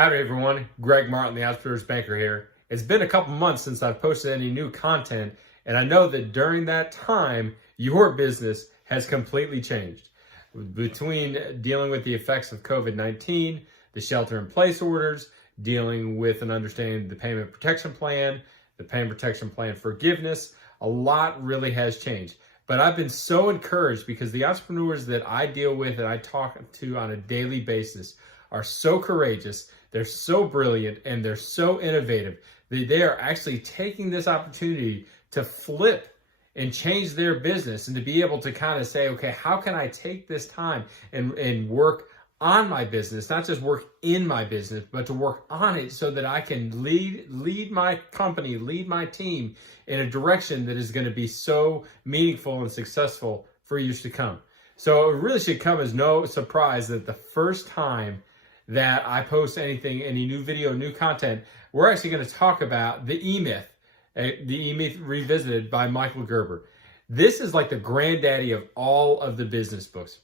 Howdy everyone, Greg Martin, the Entrepreneur's Banker here. It's been a couple months since I've posted any new content, and I know that during that time, your business has completely changed. Between dealing with the effects of COVID-19, the shelter-in-place orders, dealing with and understanding the payment protection plan, the payment protection plan forgiveness, a lot really has changed. But I've been so encouraged because the entrepreneurs that I deal with and I talk to on a daily basis are so courageous, they're so brilliant, and they're so innovative. They are actually taking this opportunity to flip and change their business and to be able to kind of say, okay, how can I take this time and work on my business, not just work in my business, but to work on it so that I can lead my company, lead my team in a direction that is going to be so meaningful and successful for years to come. So it really should come as no surprise that the first time that I post anything, any new video, new content, we're actually going to talk about the E-Myth, the E-Myth Revisited by Michael Gerber. This is like the granddaddy of all of the business books,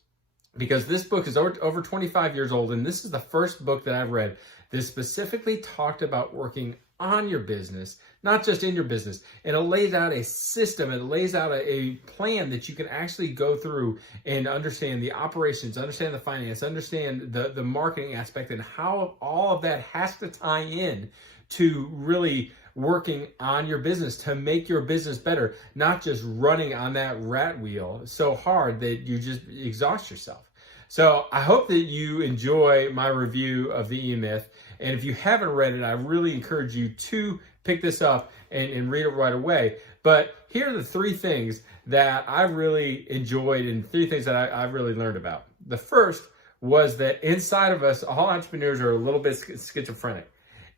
because this book is over 25 years old, and this is the first book that I've read that specifically talked about working on your business, not just in your business. And it lays out a system, it lays out a plan that you can actually go through and understand the operations, understand the finance, understand the marketing aspect, and how all of that has to tie in to really working on your business to make your business better, not just running on that rat wheel so hard that you just exhaust yourself. So I hope that you enjoy my review of the E-Myth. And if you haven't read it, I really encourage you to pick this up and read it right away. But here are the three things that I really enjoyed and three things that I've really learned about. The first was that inside of us, all entrepreneurs are a little bit schizophrenic.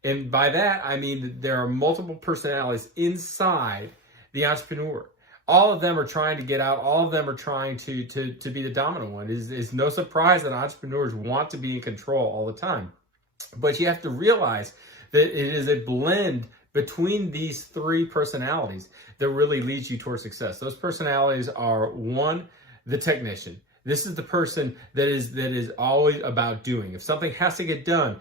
And by that, I mean that there are multiple personalities inside the entrepreneur. All of them are trying to get out. All of them are trying to be the dominant one. It's no surprise that entrepreneurs want to be in control all the time. But you have to realize that it is a blend between these three personalities that really leads you towards success. Those personalities are, one, the technician. This is the person that is always about doing. If something has to get done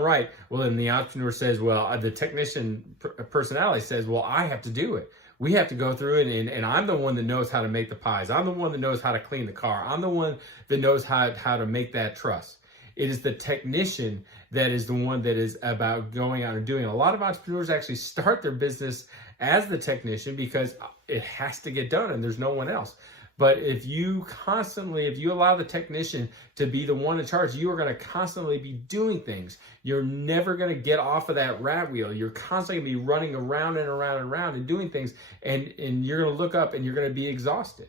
right, well, then the entrepreneur says, well, the technician personality says, well, I have to do it. We have to go through it, and I'm the one that knows how to make the pies. I'm the one that knows how to clean the car. I'm the one that knows how to make that trust. It is the technician that is the one that is about going out and doing it. A lot of entrepreneurs actually start their business as the technician because it has to get done and there's no one else. But if you allow the technician to be the one in charge, you are going to constantly be doing things. You're never going to get off of that rat wheel. You're constantly going to be running around and around and around and doing things, and you're going to look up and you're going to be exhausted.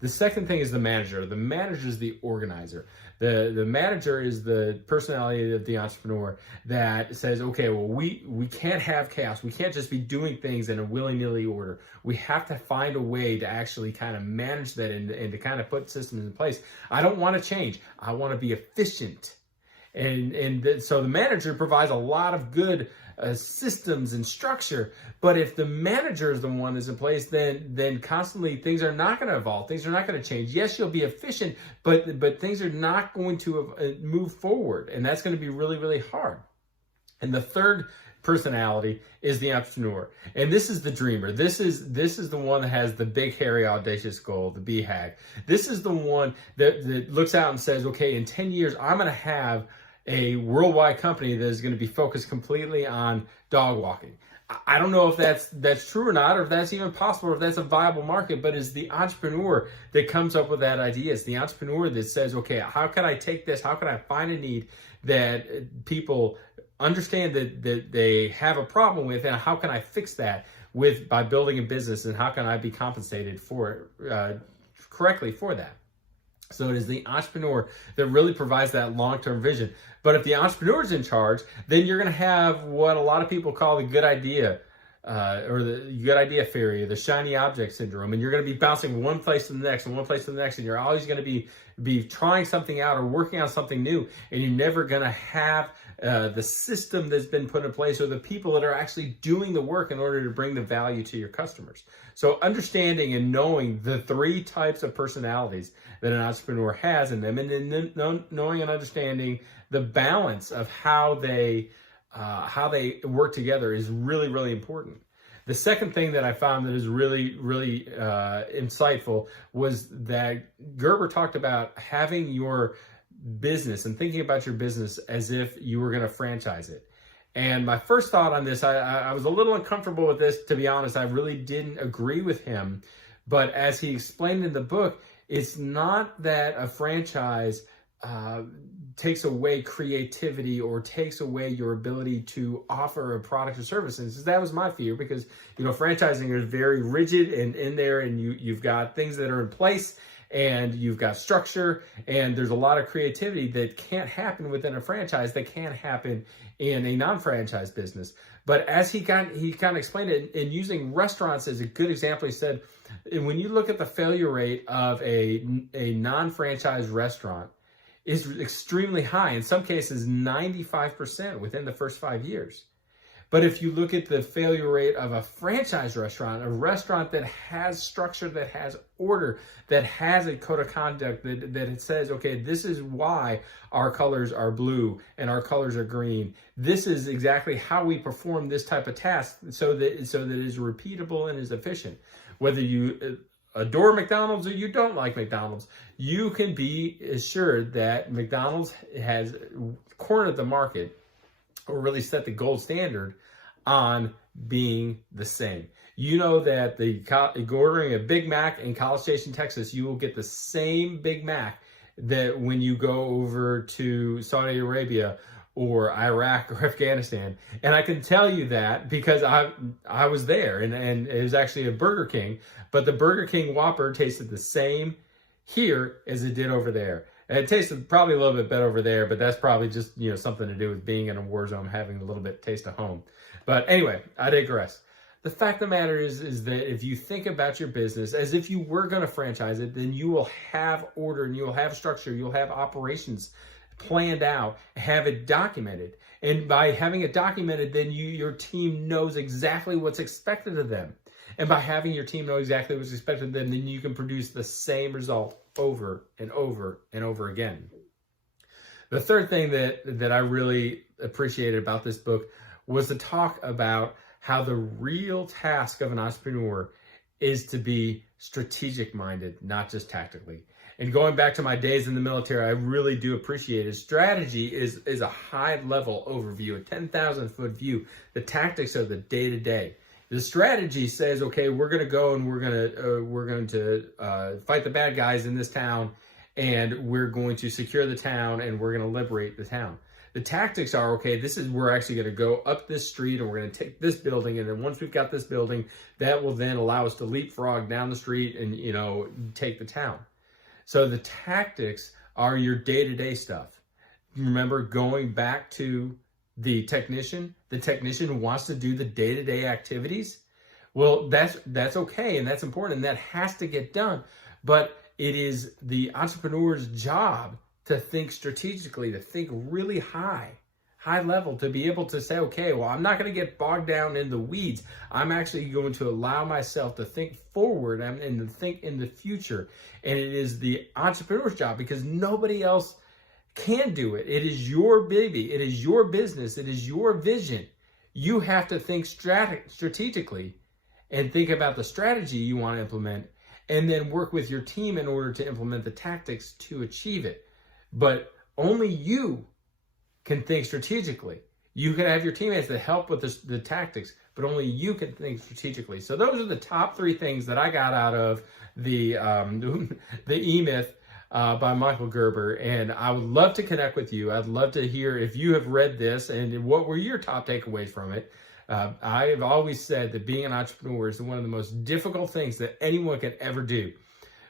The second thing is the manager. The manager is the organizer. The manager is the personality of the entrepreneur that says, okay, well, we can't have chaos. We can't just be doing things in a willy-nilly order. We have to find a way to actually kind of manage that and to kind of put systems in place. I don't want to change. I want to be efficient. So the manager provides a lot of good systems and structure. But if the manager is the one that's in place, then constantly things are not going to evolve. Things are not going to change. Yes, you'll be efficient, but things are not going to move forward, and that's going to be really, really hard. And the third personality is the entrepreneur, and this is the dreamer. This is the one that has the big, hairy, audacious goal, the BHAG. This is the one that looks out and says, okay, in 10 years, I'm going to have a worldwide company that is going to be focused completely on dog walking. I don't know if that's true or not, or if that's even possible, or if that's a viable market, but it's the entrepreneur that comes up with that idea. It's the entrepreneur that says, okay, how can I take this? How can I find a need that people understand that they have a problem with, and how can I fix that by building a business, and how can I be compensated for correctly for that? So it is the entrepreneur that really provides that long-term vision. But if the entrepreneur is in charge, then you're going to have what a lot of people call the good idea or the good idea fairy, or the shiny object syndrome, and you're going to be bouncing one place to the next and one place to the next, and you're always going to be trying something out or working on something new, and you're never going to have the system that's been put in place or the people that are actually doing the work in order to bring the value to your customers. So understanding and knowing the 3 types of personalities that an entrepreneur has in them, and then knowing and understanding the balance of how they work together is really, really important. The second thing that I found that is really, really insightful was that Gerber talked about having your business and thinking about your business as if you were going to franchise it. And my first thought on this, I was a little uncomfortable with this, to be honest. I really didn't agree with him. But as he explained in the book, it's not that a franchise takes away creativity or takes away your ability to offer a product or service. And that was my fear, because franchising is very rigid and in there, and you've got things that are in place, and you've got structure, and there's a lot of creativity that can't happen within a franchise that can't happen in a non-franchise business. But as he kind of explained it, and using restaurants as a good example, he said, when you look at the failure rate of a non-franchise restaurant, is extremely high. In some cases, 95% within the first 5 years. But if you look at the failure rate of a franchise restaurant, a restaurant that has structure, that has order, that has a code of conduct, that it says, okay, this is why our colors are blue and our colors are green. This is exactly how we perform this type of task so that it is repeatable and is efficient. Whether you adore McDonald's or you don't like McDonald's, you can be assured that McDonald's has cornered the market, or really set the gold standard on being the same. You know that ordering a Big Mac in College Station, Texas, you will get the same Big Mac that when you go over to Saudi Arabia or Iraq or Afghanistan. And I can tell you that because I was there, and it was actually a Burger King, but the Burger King Whopper tasted the same here as it did over there. And it tasted probably a little bit better over there, but that's probably just something to do with being in a war zone, having a little bit taste of home. But anyway, I digress. The fact of the matter is that if you think about your business as if you were going to franchise it, then you will have order and you will have structure, you'll have operations planned out, have it documented. And by having it documented, then your team knows exactly what's expected of them. And by having your team know exactly what's expected of them, then you can produce the same result over and over and over again. The third thing that I really appreciated about this book was to talk about how the real task of an entrepreneur is to be strategic minded, not just tactically. And going back to my days in the military, I really do appreciate it. Strategy is a high level overview, a 10,000 foot view. The tactics are the day to day. The strategy says, okay, we're going to go and we're going to fight the bad guys in this town, and we're going to secure the town, and we're going to liberate the town. The tactics are, okay, we're actually going to go up this street, and we're going to take this building, and then once we've got this building, that will then allow us to leapfrog down the street and take the town. So the tactics are your day-to-day stuff. Remember, going back to the technician wants to do the day-to-day activities. Well, that's okay, and that's important, and that has to get done. But it is the entrepreneur's job to think strategically, to think really high level, to be able to say, okay, well, I'm not going to get bogged down in the weeds. I'm actually going to allow myself to think forward and to think in the future. And it is the entrepreneur's job, because nobody else can do it. It is your baby. It is your business. It is your vision. You have to think strategically and think about the strategy you want to implement, and then work with your team in order to implement the tactics to achieve it. But only you can think strategically. You can have your teammates that help with the tactics, but only you can think strategically. So those are the top 3 things that I got out of the E-Myth by Michael Gerber. And I would love to connect with you. I'd love to hear if you have read this and what were your top takeaways from it. I have always said that being an entrepreneur is one of the most difficult things that anyone can ever do.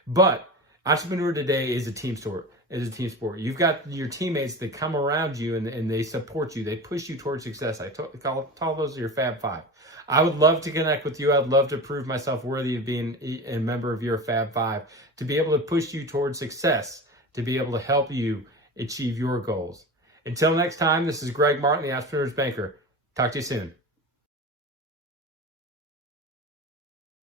But entrepreneur today is a team sport. It is a team sport. You've got your teammates that come around you and they support you. They push you towards success. I call those your Fab Five. I would love to connect with you. I'd love to prove myself worthy of being a member of your Fab Five, to be able to push you towards success, to be able to help you achieve your goals. Until next time, this is Greg Martin, the Entrepreneur's Banker. Talk to you soon.